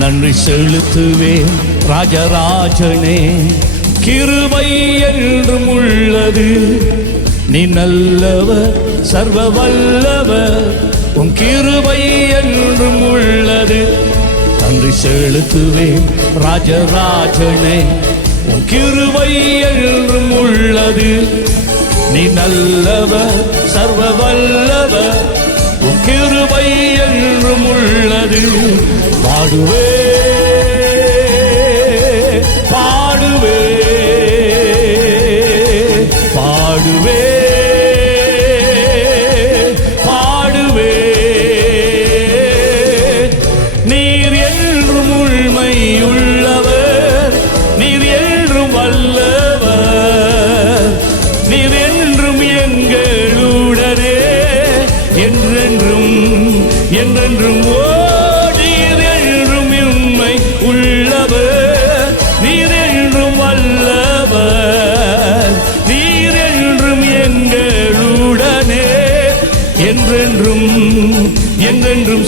நன்றி செலுத்துவேன் ராஜராஜனே. கிருபை என்றும் உள்ளது. நீ நல்லவர் சர்வ வல்லவர் உன் கிருபை என்றும் உள்ளது. நன்றி செலுத்துவேன் ராஜராஜனே. உன் கிருபை என்றும் உள்ளது. நீ நல்லவர் சர்வ வல்லவர் உன் கிருபை என்றும் உள்ளது. பாடுவே வல்லவர். நீர் என்றும் எங்களுடனே என்றென்றும் என்றென்றும் ஓ என்றும் உண்மை உள்ளவர். நீர் என்றும் வல்லவர். நீர் என்றும் எங்களுடனே என்றென்றும் என்றென்றும்